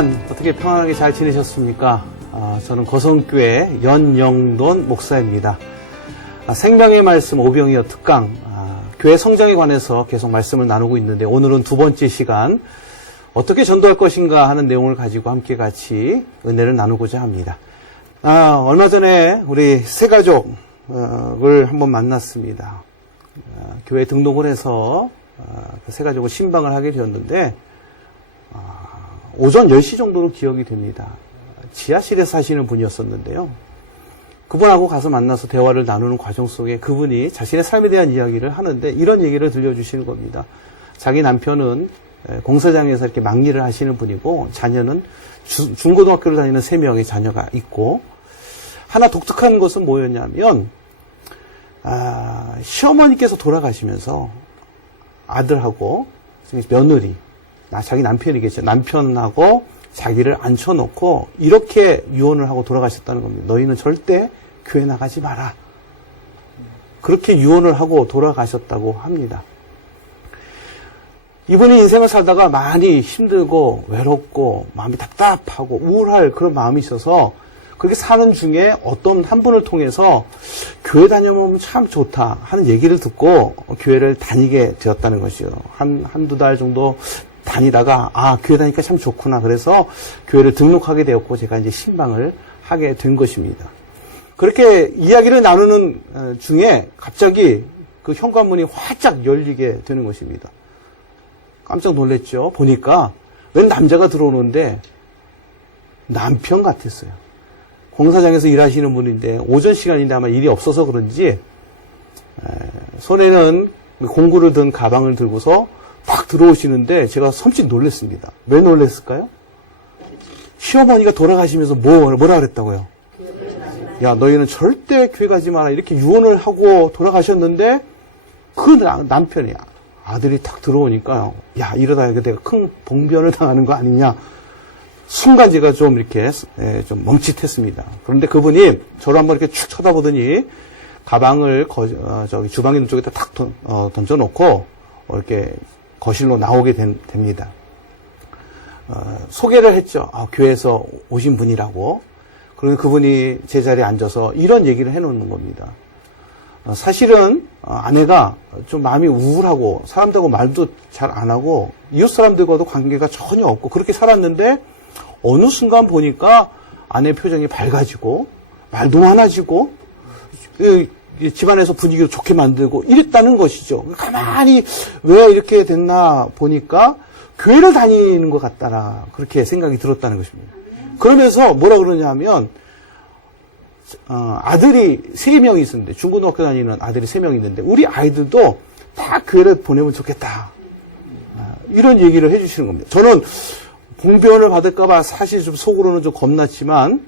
주간 어떻게 평안하게 잘 지내셨습니까? 저는 거성교회 연영돈 목사입니다. 생명의 말씀 오병이어 특강, 교회 성장에 관해서 계속 말씀을 나누고 있는데 오늘은 두 번째 시간 어떻게 전도할 것인가 하는 내용을 가지고 함께 같이 은혜를 나누고자 합니다. 얼마 전에 우리 세 가족을 한번 만났습니다. 교회 등록을 해서 그 세 가족을 신방을 하게 되었는데 오전 10시 정도로 기억이 됩니다. 지하실에 사시는 분이었었는데요. 그분하고 가서 만나서 대화를 나누는 과정 속에 그분이 자신의 삶에 대한 이야기를 하는데 이런 얘기를 들려주시는 겁니다. 자기 남편은 공사장에서 이렇게 막일을 하시는 분이고 자녀는 중고등학교를 다니는 3명의 자녀가 있고 하나 독특한 것은 뭐였냐면 시어머니께서 돌아가시면서 아들하고 며느리 자기 남편이겠죠. 남편하고 자기를 앉혀놓고 이렇게 유언을 하고 돌아가셨다는 겁니다. 너희는 절대 교회 나가지 마라. 그렇게 유언을 하고 돌아가셨다고 합니다. 이분이 인생을 살다가 많이 힘들고 외롭고 마음이 답답하고 우울할 그런 마음이 있어서 그렇게 사는 중에 어떤 한 분을 통해서 교회 다녀보면 참 좋다 하는 얘기를 듣고 교회를 다니게 되었다는 것이요. 한두 달 정도 다니다가 교회 다니니까 참 좋구나. 그래서 교회를 등록하게 되었고 제가 이제 신방을 하게 된 것입니다. 그렇게 이야기를 나누는 중에 갑자기 그 현관문이 활짝 열리게 되는 것입니다. 깜짝 놀랐죠. 보니까 웬 남자가 들어오는데 남편 같았어요. 공사장에서 일하시는 분인데 오전 시간인데 아마 일이 없어서 그런지 손에는 공구를 든 가방을 들고서 딱 들어오시는데 제가 섬찟 놀랐습니다. 왜 놀랐을까요? 시어머니가 돌아가시면서 뭐라 그랬다고요? 야, 너희는 절대 교회 가지 마라. 이렇게 유언을 하고 돌아가셨는데 그 남편이 아들이 딱 들어오니까 야, 이러다 내가 큰 봉변을 당하는 거 아니냐. 순간 제가 좀 이렇게 좀 멈칫했습니다. 그런데 그분이 저를 한번 이렇게 축 쳐다보더니 가방을 저기 주방 있는 쪽에다 탁 던져놓고 이렇게 거실로 나오게 됩니다. 소개를 했죠. 교회에서 오신 분이라고. 그리고 그분이 제 자리에 앉아서 이런 얘기를 해놓는 겁니다. 사실은 아내가 좀 마음이 우울하고 사람들하고 말도 잘 안 하고 이웃 사람들과도 관계가 전혀 없고 그렇게 살았는데 어느 순간 보니까 아내의 표정이 밝아지고 말도 많아지고 집안에서 분위기를 좋게 만들고 이랬다는 것이죠. 가만히 왜 이렇게 됐나 보니까 교회를 다니는 것 같다라 그렇게 생각이 들었다는 것입니다. 그러면서 뭐라 그러냐면 아들이 3명이 있었는데 중고등학교 다니는 아들이 3명이 있는데 우리 아이들도 다 교회를 보내면 좋겠다. 이런 얘기를 해주시는 겁니다. 저는 봉변을 받을까봐 사실 좀 속으로는 좀 겁났지만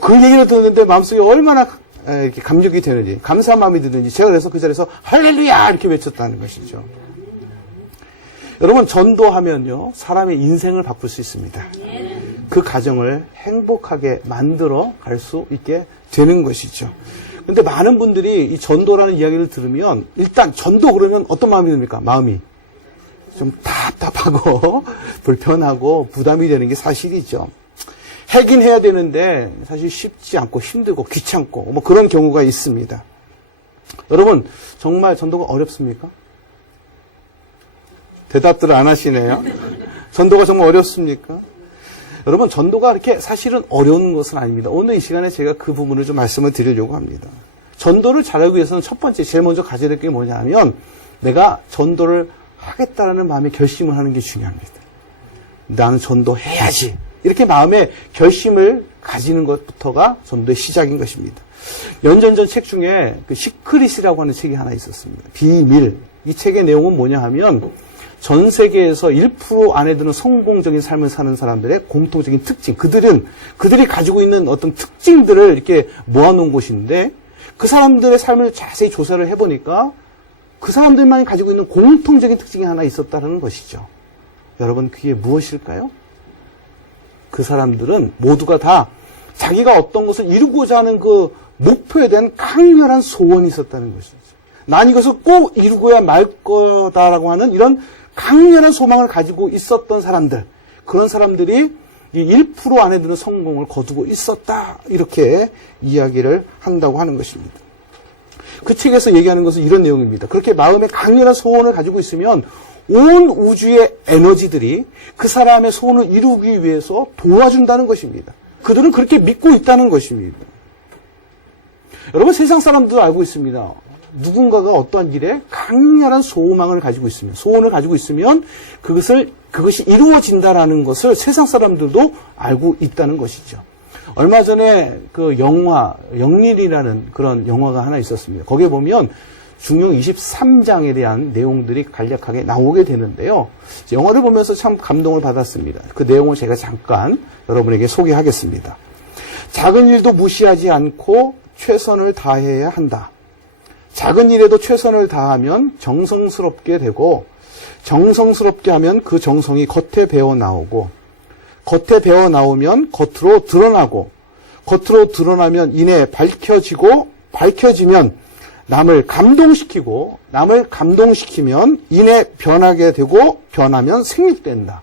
그 얘기를 듣는데 마음속에 얼마나 이렇게 감격이 되는지 감사한 마음이 드는지 제가 그래서 그 자리에서 할렐루야 이렇게 외쳤다는 것이죠. 여러분 전도하면요 사람의 인생을 바꿀 수 있습니다. 그 가정을 행복하게 만들어 갈 수 있게 되는 것이죠. 그런데 많은 분들이 이 전도라는 이야기를 들으면 일단 전도 그러면 어떤 마음이 듭니까? 마음이 좀 답답하고 불편하고 부담이 되는 게 사실이죠. 하긴 해야 되는데 사실 쉽지 않고 힘들고 귀찮고 뭐 그런 경우가 있습니다. 여러분 정말 전도가 어렵습니까? 대답들을 안 하시네요. 전도가 정말 어렵습니까? 여러분 전도가 이렇게 사실은 어려운 것은 아닙니다. 오늘 이 시간에 제가 그 부분을 좀 말씀을 드리려고 합니다. 전도를 잘하기 위해서는 첫 번째 제일 먼저 가져야 될 게 뭐냐면 내가 전도를 하겠다라는 마음의 결심을 하는 게 중요합니다. 나는 전도해야지. 이렇게 마음의 결심을 가지는 것부터가 전도의 시작인 것입니다. 연전전 책 중에 그 시크릿이라고 하는 책이 하나 있었습니다. 비밀. 이 책의 내용은 뭐냐 하면 전 세계에서 1% 안에 드는 성공적인 삶을 사는 사람들의 공통적인 특징. 그들이 가지고 있는 어떤 특징들을 이렇게 모아놓은 곳인데 그 사람들의 삶을 자세히 조사를 해보니까 그 사람들만이 가지고 있는 공통적인 특징이 하나 있었다는 것이죠. 여러분 그게 무엇일까요? 그 사람들은 모두가 다 자기가 어떤 것을 이루고자 하는 그 목표에 대한 강렬한 소원이 있었다는 것이죠. 난 이것을 꼭 이루고야 말 거다라고 하는 이런 강렬한 소망을 가지고 있었던 사람들, 그런 사람들이 1% 안에 드는 성공을 거두고 있었다. 이렇게 이야기를 한다고 하는 것입니다. 그 책에서 얘기하는 것은 이런 내용입니다. 그렇게 마음에 강렬한 소원을 가지고 있으면 온 우주의 에너지들이 그 사람의 소원을 이루기 위해서 도와준다는 것입니다. 그들은 그렇게 믿고 있다는 것입니다. 여러분, 세상 사람들도 알고 있습니다. 누군가가 어떠한 일에 강렬한 소망을 가지고 있으면, 소원을 가지고 있으면 그것이 이루어진다라는 것을 세상 사람들도 알고 있다는 것이죠. 얼마 전에 그 영화, 영린이라는 그런 영화가 하나 있었습니다. 거기에 보면 중용 23장에 대한 내용들이 간략하게 나오게 되는데요. 영화를 보면서 참 감동을 받았습니다. 그 내용을 제가 잠깐 여러분에게 소개하겠습니다. 작은 일도 무시하지 않고 최선을 다해야 한다. 작은 일에도 최선을 다하면 정성스럽게 되고, 정성스럽게 하면 그 정성이 겉에 배어 나오고, 겉에 배어 나오면 겉으로 드러나고, 겉으로 드러나면 이내 밝혀지면 남을 감동시키고, 남을 감동시키면 이내 변하게 되고, 변하면 생육된다.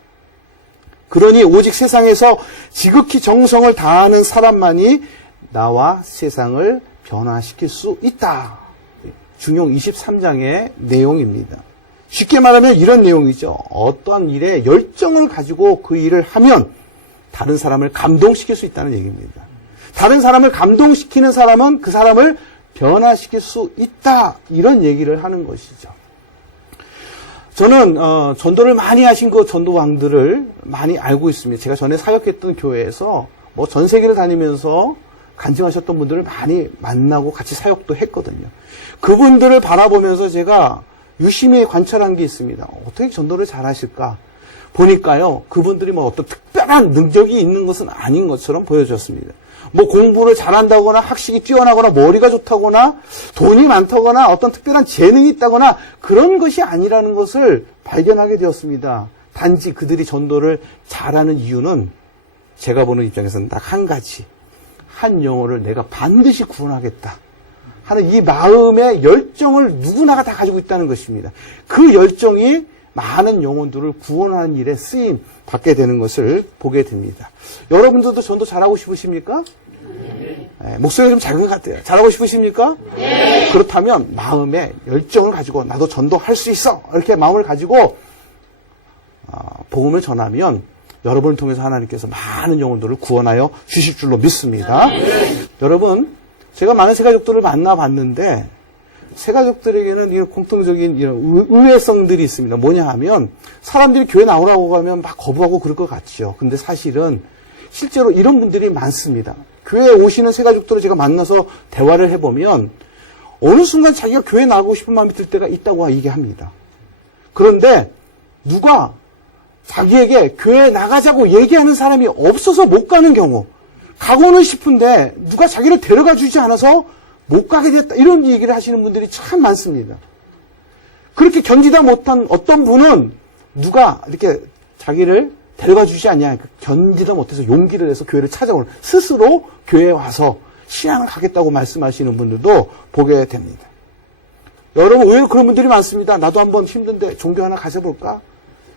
그러니 오직 세상에서 지극히 정성을 다하는 사람만이 나와 세상을 변화시킬 수 있다. 중용 23장의 내용입니다. 쉽게 말하면 이런 내용이죠. 어떠한 일에 열정을 가지고 그 일을 하면 다른 사람을 감동시킬 수 있다는 얘기입니다. 다른 사람을 감동시키는 사람은 그 사람을 변화시킬 수 있다. 이런 얘기를 하는 것이죠. 저는 전도를 많이 하신 그 전도왕들을 많이 알고 있습니다. 제가 전에 사역했던 교회에서 뭐 전 세계를 다니면서 간증하셨던 분들을 많이 만나고 같이 사역도 했거든요. 그분들을 바라보면서 제가 유심히 관찰한 게 있습니다. 어떻게 전도를 잘하실까? 보니까요, 그분들이 뭐 어떤 특별한 능력이 있는 것은 아닌 것처럼 보여졌습니다. 뭐 공부를 잘한다거나 학식이 뛰어나거나 머리가 좋다거나 돈이 많다거나 어떤 특별한 재능이 있다거나 그런 것이 아니라는 것을 발견하게 되었습니다. 단지 그들이 전도를 잘하는 이유는 제가 보는 입장에서는 딱 한 가지. 한 영혼을 내가 반드시 구원하겠다 하는 이 마음의 열정을 누구나가 다 가지고 있다는 것입니다. 그 열정이 많은 영혼들을 구원하는 일에 쓰임 받게 되는 것을 보게 됩니다. 여러분들도 전도 잘하고 싶으십니까? 네, 목소리가 좀 작은 것 같아요. 잘하고 싶으십니까? 네. 그렇다면 마음의 열정을 가지고 나도 전도할 수 있어 이렇게 마음을 가지고 복음을 전하면 여러분을 통해서 하나님께서 많은 영혼들을 구원하여 주실 줄로 믿습니다. 여러분, 제가 많은 새가족들을 만나봤는데 새가족들에게는 이런 공통적인 이런 의외성들이 있습니다. 뭐냐 하면 사람들이 교회 나오라고 하면 막 거부하고 그럴 것 같죠. 근데 사실은 실제로 이런 분들이 많습니다. 교회에 오시는 새가족들을 제가 만나서 대화를 해보면 어느 순간 자기가 교회 나가고 싶은 마음이 들 때가 있다고 얘기합니다. 그런데 누가 자기에게 교회에 나가자고 얘기하는 사람이 없어서 못 가는 경우, 가고는 싶은데 누가 자기를 데려가 주지 않아서 못 가게 됐다, 이런 얘기를 하시는 분들이 참 많습니다. 그렇게 견디다 못한 어떤 분은 누가 이렇게 자기를 데려가 주지 않냐, 견디다 못해서 용기를 내서 교회를 찾아오는, 스스로 교회에 와서 신앙을 하겠다고 말씀하시는 분들도 보게 됩니다. 여러분, 의외로 그런 분들이 많습니다. 나도 한번 힘든데 종교 하나 가져볼까?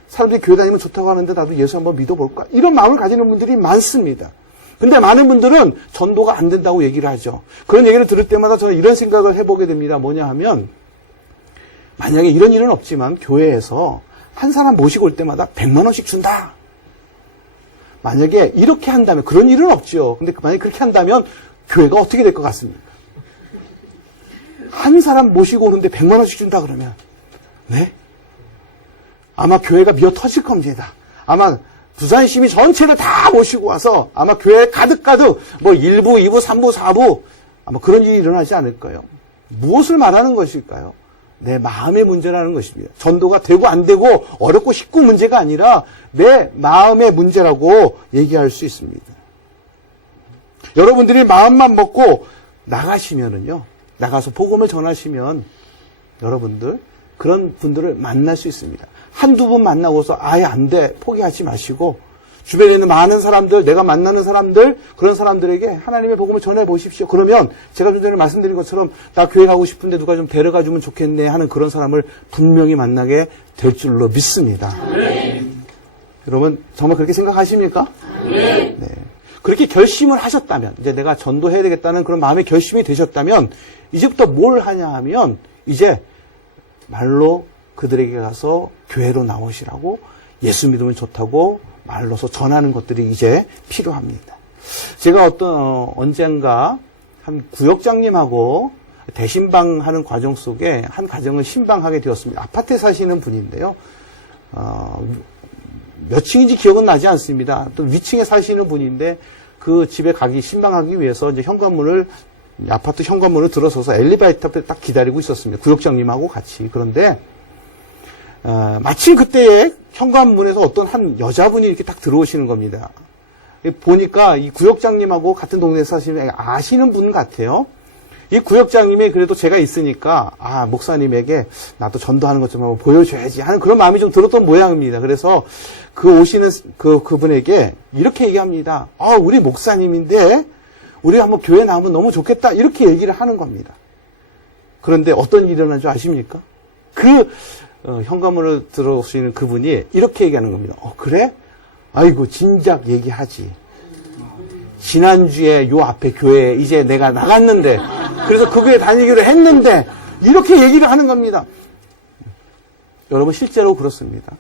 사람들이 교회 다니면 좋다고 하는데 나도 예수 한번 믿어볼까? 이런 마음을 가지는 분들이 많습니다. 근데 많은 분들은 전도가 안 된다고 얘기를 하죠. 그런 얘기를 들을 때마다 저는 이런 생각을 해보게 됩니다. 뭐냐 하면, 만약에 이런 일은 없지만 교회에서 한 사람 모시고 올 때마다 100만 원씩 준다. 만약에 이렇게 한다면, 그런 일은 없죠. 근데 만약에 그렇게 한다면 교회가 어떻게 될 것 같습니까? 한 사람 모시고 오는데 100만 원씩 준다 그러면, 네? 아마 교회가 미어 터질 겁니다. 아마 부산 시민 전체를 다 모시고 와서 아마 교회에 가득가득 뭐 1부, 2부, 3부, 4부 아마 그런 일이 일어나지 않을까요? 무엇을 말하는 것일까요? 내 마음의 문제라는 것입니다. 전도가 되고 안 되고 어렵고 쉽고 문제가 아니라 내 마음의 문제라고 얘기할 수 있습니다. 여러분들이 마음만 먹고 나가시면은요, 나가서 복음을 전하시면 여러분들 그런 분들을 만날 수 있습니다. 한두 분 만나고서 아예 안 돼, 포기하지 마시고 주변에 있는 많은 사람들, 내가 만나는 사람들, 그런 사람들에게 하나님의 복음을 전해 보십시오. 그러면 제가 좀 전에 말씀드린 것처럼 나 교회 가고 싶은데 누가 좀 데려가 주면 좋겠네 하는 그런 사람을 분명히 만나게 될 줄로 믿습니다. 여러분 정말 그렇게 생각하십니까? 네. 그렇게 결심을 하셨다면, 이제 내가 전도해야 되겠다는 그런 마음의 결심이 되셨다면, 이제부터 뭘 하냐 하면, 이제 말로 그들에게 가서 교회로 나오시라고, 예수 믿으면 좋다고 말로서 전하는 것들이 이제 필요합니다. 제가 언젠가 한 구역장님하고 대신방하는 과정 속에 한 가정을 신방하게 되었습니다. 아파트에 사시는 분인데요. 몇 층인지 기억은 나지 않습니다. 또 위층에 사시는 분인데 그 집에 신방하기 위해서 이제 아파트 현관문을 들어서서 엘리베이터 앞에 딱 기다리고 있었습니다. 구역장님하고 같이. 그런데 마침 그때에 현관문에서 어떤 한 여자분이 이렇게 딱 들어오시는 겁니다. 보니까 이 구역장님하고 같은 동네에 사시는 아시는 분 같아요. 이 구역장님이 그래도 제가 있으니까 목사님에게 나도 전도하는 것 좀 한번 보여줘야지 하는 그런 마음이 좀 들었던 모양입니다. 그래서 오시는 그분에게 이렇게 얘기합니다. 우리 목사님인데 우리 한번 교회 나오면 너무 좋겠다 이렇게 얘기를 하는 겁니다. 그런데 어떤 일이 일어난 줄 아십니까? 현관문을 들어오시는 그분이 이렇게 얘기하는 겁니다. 그래? 아이고 진작 얘기하지. 지난주에 요 앞에 교회에 이제 내가 나갔는데 그래서 그 교회 다니기로 했는데 이렇게 얘기를 하는 겁니다. 여러분 실제로 그렇습니다.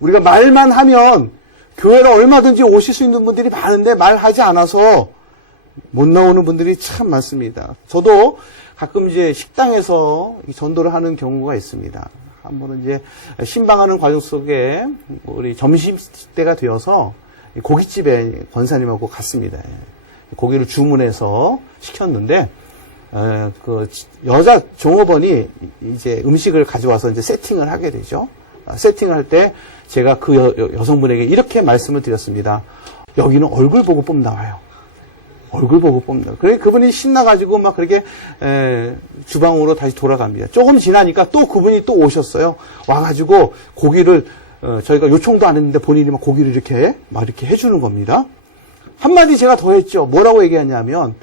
우리가 말만 하면 교회로 얼마든지 오실 수 있는 분들이 많은데 말하지 않아서 못 나오는 분들이 참 많습니다. 저도 가끔 이제 식당에서 전도를 하는 경우가 있습니다. 한 번은 이제 신방하는 과정 속에 우리 점심때가 되어서 고깃집에 권사님하고 갔습니다. 고기를 주문해서 시켰는데 그 여자 종업원이 이제 음식을 가져와서 이제 세팅을 하게 되죠. 세팅을 할 때 제가 그 여성분에게 이렇게 말씀을 드렸습니다. 여기는 얼굴 보고 뽑나와요. 얼굴 보고 뽑는다. 그래 그분이 신나가지고 막 그렇게 주방으로 다시 돌아갑니다. 조금 지나니까 또 그분이 또 오셨어요. 와가지고 고기를 저희가 요청도 안 했는데 본인이 막 고기를 이렇게 해주는 겁니다. 한마디 제가 더 했죠. 뭐라고 얘기하냐면,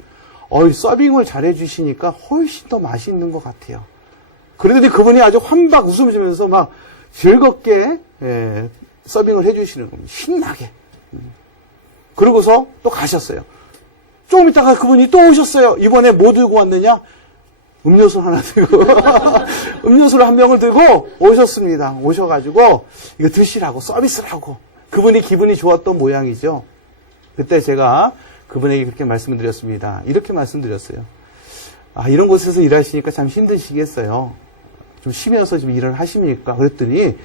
서빙을 잘해주시니까 훨씬 더 맛있는 것 같아요. 그러더니 그분이 아주 환박 웃음을 지면서 막 즐겁게 서빙을 해주시는 겁니다. 신나게. 그러고서 또 가셨어요. 조금 있다가 그분이 또 오셨어요. 이번에 뭐 들고 왔느냐? 음료수 하나 들고 음료수를 한 병을 들고 오셨습니다. 오셔가지고 이거 드시라고 서비스를 하고 그분이 기분이 좋았던 모양이죠. 그때 제가 그분에게 그렇게 말씀을 드렸습니다. 이렇게 말씀드렸어요. 이런 곳에서 일하시니까 참 힘드시겠어요. 좀 쉬면서 좀 일을 하십니까? 그랬더니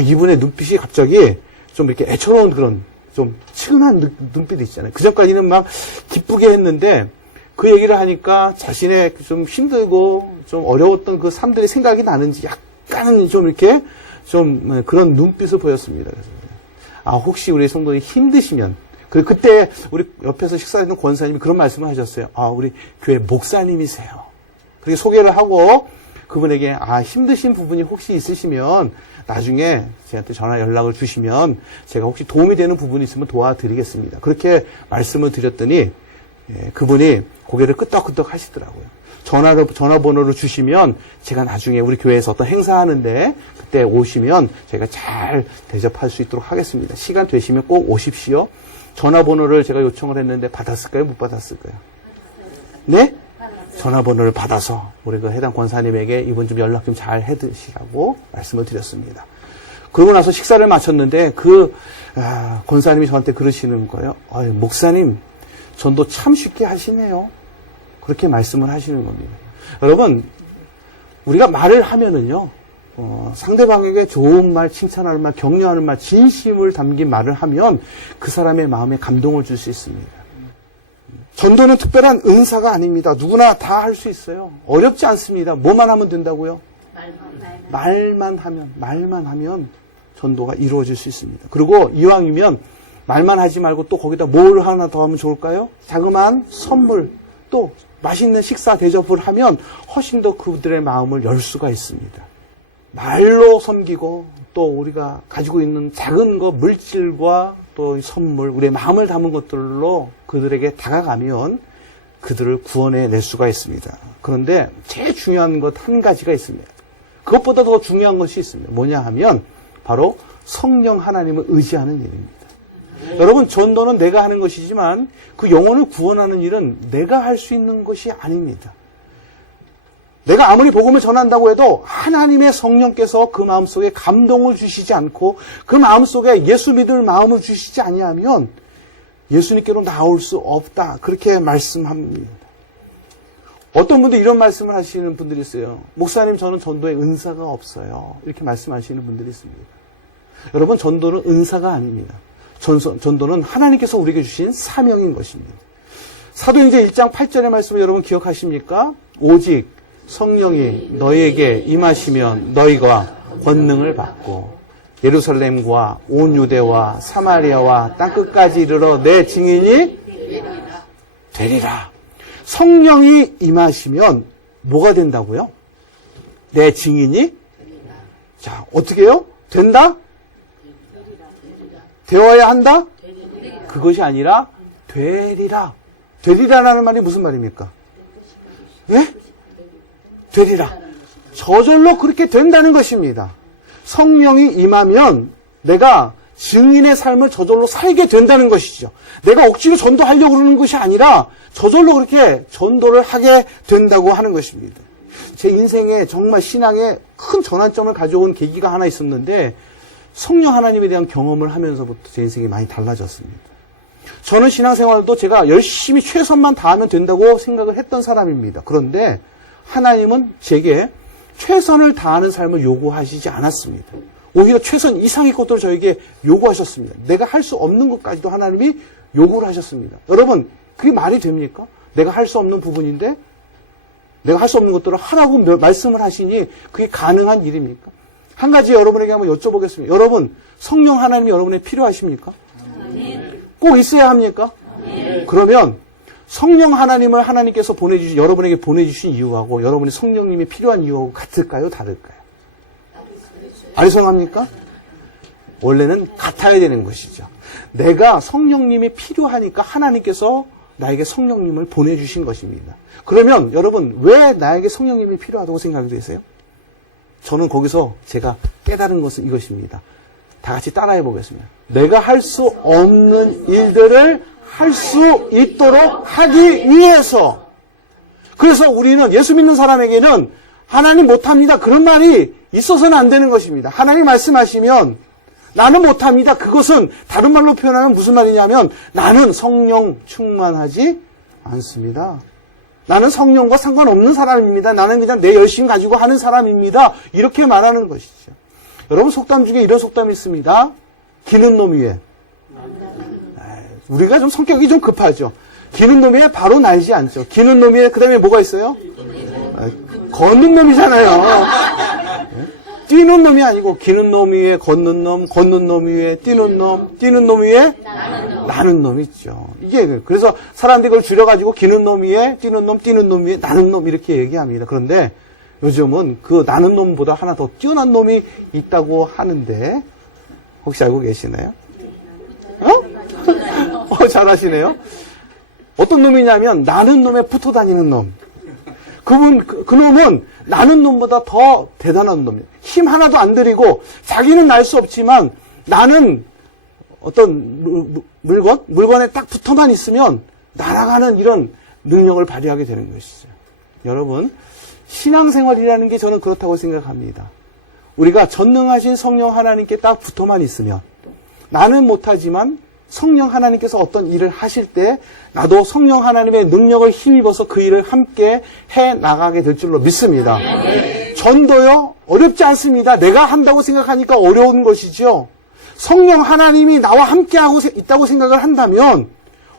이분의 눈빛이 갑자기 좀 이렇게 애처로운 그런 좀 측은한 눈빛이 있잖아요. 그전까지는 막 기쁘게 했는데 그 얘기를 하니까 자신의 좀 힘들고 좀 어려웠던 그 삶들이 생각이 나는지 약간은 좀 이렇게 좀 그런 눈빛을 보였습니다. 그래서 혹시 우리 성도님 힘드시면 그때 우리 옆에서 식사했던 권사님이 그런 말씀을 하셨어요. 우리 교회 목사님이세요. 그렇게 소개를 하고 그분에게 힘드신 부분이 혹시 있으시면 나중에 저한테 전화 연락을 주시면 제가 혹시 도움이 되는 부분이 있으면 도와드리겠습니다. 그렇게 말씀을 드렸더니 그분이 고개를 끄덕끄덕 하시더라고요. 전화번호를 주시면 제가 나중에 우리 교회에서 어떤 행사하는데 그때 오시면 제가 잘 대접할 수 있도록 하겠습니다. 시간 되시면 꼭 오십시오. 전화번호를 제가 요청을 했는데 받았을까요? 못 받았을까요? 네? 전화번호를 받아서 우리 그 해당 권사님에게 이분 좀 연락 좀 잘 해드시라고 말씀을 드렸습니다. 그러고 나서 식사를 마쳤는데 권사님이 저한테 그러시는 거예요. 목사님 전도 참 쉽게 하시네요. 그렇게 말씀을 하시는 겁니다. 여러분 우리가 말을 하면은요 상대방에게 좋은 말, 칭찬하는 말, 격려하는 말, 진심을 담긴 말을 하면 그 사람의 마음에 감동을 줄 수 있습니다. 전도는 특별한 은사가 아닙니다. 누구나 다 할 수 있어요. 어렵지 않습니다. 뭐만 하면 된다고요? 말만 하면 전도가 이루어질 수 있습니다. 그리고 이왕이면 말만 하지 말고 또 거기다 뭘 하나 더 하면 좋을까요? 자그마한 선물, 또 맛있는 식사 대접을 하면 훨씬 더 그들의 마음을 열 수가 있습니다. 말로 섬기고 또 우리가 가지고 있는 작은 것, 물질과 또 선물, 우리의 마음을 담은 것들로 그들에게 다가가면 그들을 구원해낼 수가 있습니다. 그런데 제일 중요한 것 한 가지가 있습니다. 그것보다 더 중요한 것이 있습니다. 뭐냐 하면 바로 성령 하나님을 의지하는 일입니다. 여러분, 전도는 내가 하는 것이지만 그 영혼을 구원하는 일은 내가 할 수 있는 것이 아닙니다. 내가 아무리 복음을 전한다고 해도 하나님의 성령께서 그 마음속에 감동을 주시지 않고 그 마음속에 예수 믿을 마음을 주시지 아니하면 예수님께로 나올 수 없다. 그렇게 말씀합니다. 어떤 분들 이런 말씀을 하시는 분들이 있어요. 목사님, 저는 전도에 은사가 없어요. 이렇게 말씀하시는 분들이 있습니다. 여러분, 전도는 은사가 아닙니다. 전도는 하나님께서 우리에게 주신 사명인 것입니다. 사도행전 1장 8절의 말씀을 여러분 기억하십니까? 오직 성령이 너희에게 임하시면 너희가 권능을 받고 예루살렘과 온 유대와 사마리아와 땅끝까지 이르러 내 증인이 되리라. 성령이 임하시면 뭐가 된다고요? 내 증인이? 자, 어떻게 해요? 된다? 되어야 한다? 그것이 아니라 되리라. 되리라라는 말이 무슨 말입니까? 예? 되리라. 저절로 그렇게 된다는 것입니다. 성령이 임하면 내가 증인의 삶을 저절로 살게 된다는 것이죠. 내가 억지로 전도하려고 그러는 것이 아니라 저절로 그렇게 전도를 하게 된다고 하는 것입니다. 제 인생에 정말 신앙에 큰 전환점을 가져온 계기가 하나 있었는데 성령 하나님에 대한 경험을 하면서부터 제 인생이 많이 달라졌습니다. 저는 신앙생활도 제가 열심히 최선만 다하면 된다고 생각을 했던 사람입니다. 그런데 하나님은 제게 최선을 다하는 삶을 요구하시지 않았습니다. 오히려 최선 이상의 것들을 저에게 요구하셨습니다. 내가 할 수 없는 것까지도 하나님이 요구를 하셨습니다. 여러분, 그게 말이 됩니까? 내가 할 수 없는 부분인데 내가 할 수 없는 것들을 하라고 말씀을 하시니 그게 가능한 일입니까? 한 가지 여러분에게 한번 여쭤보겠습니다. 여러분, 성령 하나님이 여러분에게 필요하십니까? 꼭 있어야 합니까? 그러면 성령 하나님을 하나님께서 여러분에게 보내주신 이유하고 여러분이 성령님이 필요한 이유하고 같을까요? 다를까요? 아리송합니까? 원래는 같아야 되는 것이죠. 내가 성령님이 필요하니까 하나님께서 나에게 성령님을 보내주신 것입니다. 그러면 여러분, 왜 나에게 성령님이 필요하다고 생각이 되세요? 저는 거기서 제가 깨달은 것은 이것입니다. 다 같이 따라해 보겠습니다. 내가 할 수 없는 일들을 할 수 있도록 하기 위해서. 그래서 우리는 예수 믿는 사람에게는 하나님 못합니다. 그런 말이 있어서는 안 되는 것입니다. 하나님 말씀하시면 나는 못합니다. 그것은 다른 말로 표현하면 무슨 말이냐면 나는 성령 충만하지 않습니다. 나는 성령과 상관없는 사람입니다. 나는 그냥 내 열심 가지고 하는 사람입니다. 이렇게 말하는 것이죠. 여러분, 속담 중에 이런 속담이 있습니다. 기는 놈 위에. 우리가 좀 성격이 좀 급하죠. 기는 놈 위에 바로 날지 않죠. 기는 놈 위에 그 다음에 뭐가 있어요? 걷는 놈이잖아요. 뛰는 놈이 아니고 기는 놈 위에 걷는 놈 위에 뛰는 놈 위에 나는 놈 있죠. 이게 그래서 사람들이 그걸 줄여가지고 기는 놈 위에 뛰는 놈 위에 나는 놈 이렇게 얘기합니다. 그런데 요즘은 그 나는 놈보다 하나 더 뛰어난 놈이 있다고 하는데 혹시 알고 계시나요? 잘하시네요. 어떤 놈이냐면 나는 놈에 붙어 다니는 놈. 그 놈은 나는 놈보다 더 대단한 놈이에요. 힘 하나도 안 들이고 자기는 날 수 없지만 나는 어떤 물건에 딱 붙어만 있으면 날아가는 이런 능력을 발휘하게 되는 것이죠. 여러분, 신앙생활이라는 게 저는 그렇다고 생각합니다. 우리가 전능하신 성령 하나님께 딱 붙어만 있으면 나는 못하지만 성령 하나님께서 어떤 일을 하실 때 나도 성령 하나님의 능력을 힘입어서 그 일을 함께 해 나가게 될 줄로 믿습니다. 전도요? 어렵지 않습니다. 내가 한다고 생각하니까 어려운 것이죠. 성령 하나님이 나와 함께하고 있다고 생각을 한다면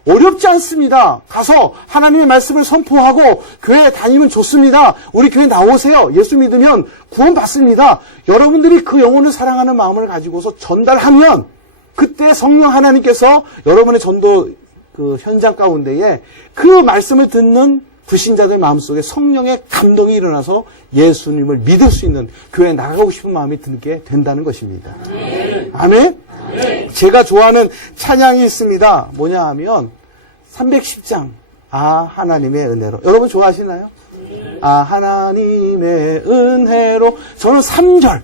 어렵지 않습니다. 가서 하나님의 말씀을 선포하고 교회에 다니면 좋습니다. 우리 교회 나오세요. 예수 믿으면 구원 받습니다. 여러분들이 그 영혼을 사랑하는 마음을 가지고서 전달하면 그때 성령 하나님께서 여러분의 전도 그 현장 가운데에 그 말씀을 듣는 불신자들 마음속에 성령의 감동이 일어나서 예수님을 믿을 수 있는 교회에 나가고 싶은 마음이 들게 된다는 것입니다. 아멘? 제가 좋아하는 찬양이 있습니다. 뭐냐 하면 310장 하나님의 은혜로. 여러분 좋아하시나요? 하나님의 은혜로. 저는 3절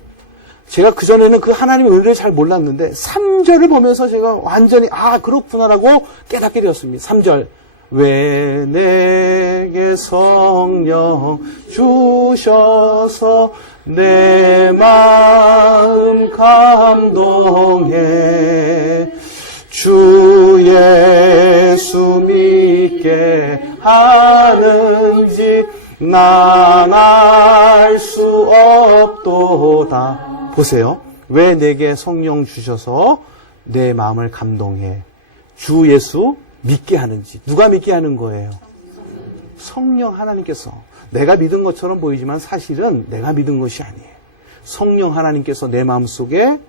제가 그전에는 그 하나님의 은혜를 잘 몰랐는데 3절을 보면서 제가 완전히 그렇구나라고 깨닫게 되었습니다. 3절. 왜 내게 성령 주셔서 내 마음 감동해 주 예수 믿게 하는지 난 알 수 없도다. 보세요. 왜 내게 성령 주셔서 내 마음을 감동해 주 예수 믿게 하는지. 누가 믿게 하는 거예요? 성령 하나님께서. 내가 믿은 것처럼 보이지만 사실은 내가 믿은 것이 아니에요. 성령 하나님께서 내 마음속에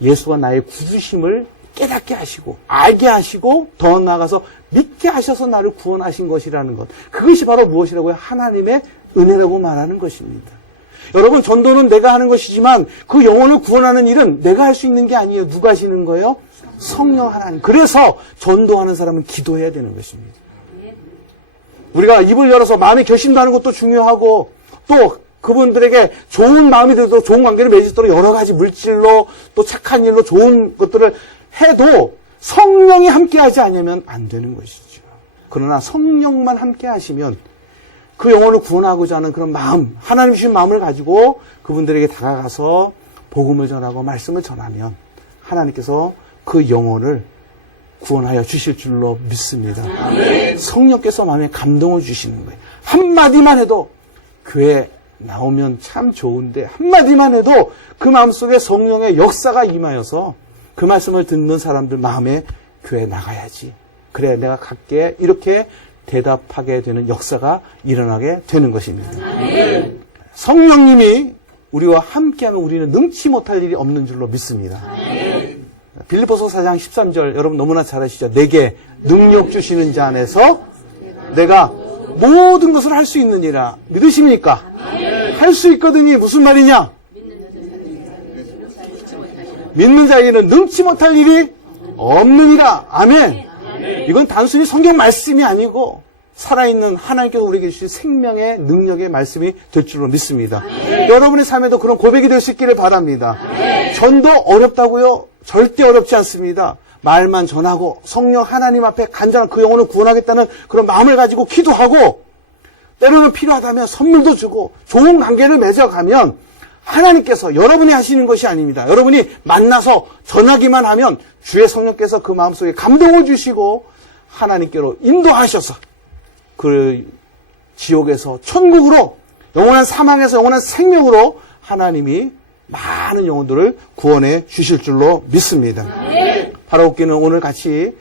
예수가 나의 구주심을 깨닫게 하시고 알게 하시고 더 나아가서 믿게 하셔서 나를 구원하신 것이라는 것. 그것이 바로 무엇이라고요? 하나님의 은혜라고 말하는 것입니다. 여러분, 전도는 내가 하는 것이지만 그 영혼을 구원하는 일은 내가 할 수 있는 게 아니에요. 누가 하시는 거예요? 성령 하나님. 그래서 전도하는 사람은 기도해야 되는 것입니다. 우리가 입을 열어서 마음의 결심도 하는 것도 중요하고 또 그분들에게 좋은 마음이 들도록 좋은 관계를 맺도록 여러 가지 물질로 또 착한 일로 좋은 것들을 해도 성령이 함께하지 않으면 안 되는 것이죠. 그러나 성령만 함께하시면 그 영혼을 구원하고자 하는 그런 마음, 하나님 주신 마음을 가지고 그분들에게 다가가서 복음을 전하고 말씀을 전하면 하나님께서 그 영혼을 구원하여 주실 줄로 믿습니다. 아멘. 성령께서 마음에 감동을 주시는 거예요. 한마디만 해도 교회 나오면 참 좋은데 한마디만 해도 그 마음속에 성령의 역사가 임하여서 그 말씀을 듣는 사람들 마음에 교회 나가야지. 그래 내가 갈게. 이렇게 대답하게 되는 역사가 일어나게 되는 것입니다. 아멘. 성령님이 우리와 함께하면 우리는 능치 못할 일이 없는 줄로 믿습니다. 아멘. 빌립보서 4장 13절 여러분 너무나 잘 아시죠? 내게 능력 주시는 자 안에서 내가 모든 것을 할 수 있느니라. 믿으십니까? 할 수 있거든요. 무슨 말이냐? 믿는 자에게는 능치 못할 일이 없느니라. 아멘. 이건 단순히 성경 말씀이 아니고 살아있는 하나님께서 우리에게 주신 생명의 능력의 말씀이 될 줄로 믿습니다. 여러분의 삶에도 그런 고백이 될 수 있기를 바랍니다. 전도 어렵다고요? 절대 어렵지 않습니다. 말만 전하고 성령 하나님 앞에 간절한 그 영혼을 구원하겠다는 그런 마음을 가지고 기도하고 때로는 필요하다면 선물도 주고 좋은 관계를 맺어가면 하나님께서 여러분이 하시는 것이 아닙니다. 여러분이 만나서 전하기만 하면 주의 성령께서 그 마음속에 감동을 주시고 하나님께로 인도하셔서 그 지옥에서 천국으로 영원한 사망에서 영원한 생명으로 하나님이 많은 영혼들을 구원해 주실 줄로 믿습니다. 바라옵기는 오늘 같이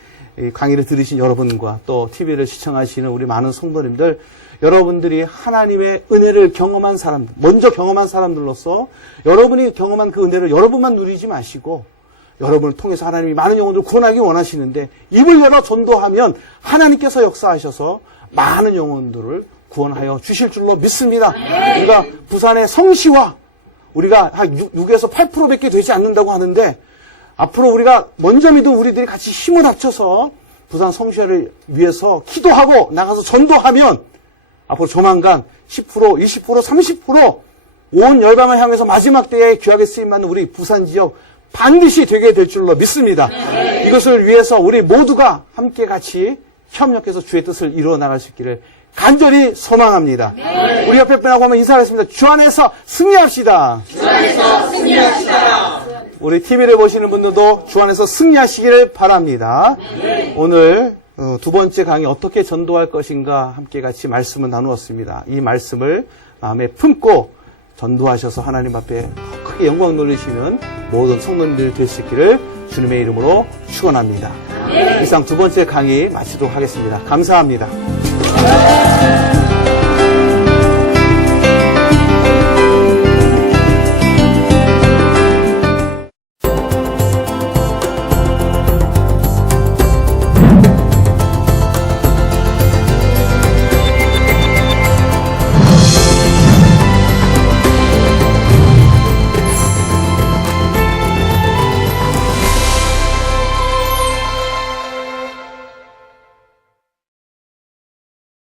강의를 들으신 여러분과 또 TV를 시청하시는 우리 많은 성도님들 여러분들이 하나님의 은혜를 경험한 사람들, 먼저 경험한 사람들로서 여러분이 경험한 그 은혜를 여러분만 누리지 마시고 여러분을 통해서 하나님이 많은 영혼들을 구원하기 원하시는데 입을 열어 전도하면 하나님께서 역사하셔서 많은 영혼들을 구원하여 주실 줄로 믿습니다. 우리가 부산의 성시와 우리가 한 6에서 8%밖에 되지 않는다고 하는데 앞으로 우리가 먼저 믿은 우리들이 같이 힘을 합쳐서 부산 성시화를 위해서 기도하고 나가서 전도하면 앞으로 조만간 10%, 20%, 30% 온 열방을 향해서 마지막 때에 귀하게 쓰임받는 우리 부산 지역 반드시 되게 될 줄로 믿습니다. 이것을 위해서 우리 모두가 함께 같이 협력해서 주의 뜻을 이루어 나갈 수 있기를 간절히 소망합니다. 우리 옆에 분하고 한번 인사하겠습니다. 주 안에서 승리합시다. 주 안에서 승리합시다. 우리 TV를 보시는 분들도 주 안에서 승리하시기를 바랍니다. 오늘 두 번째 강의 어떻게 전도할 것인가 함께 같이 말씀을 나누었습니다. 이 말씀을 마음에 품고 전도하셔서 하나님 앞에 더 크게 영광 돌리시는 모든 성도님들 될 수 있기를 주님의 이름으로 축원합니다. 이상 두 번째 강의 마치도록 하겠습니다. 감사합니다.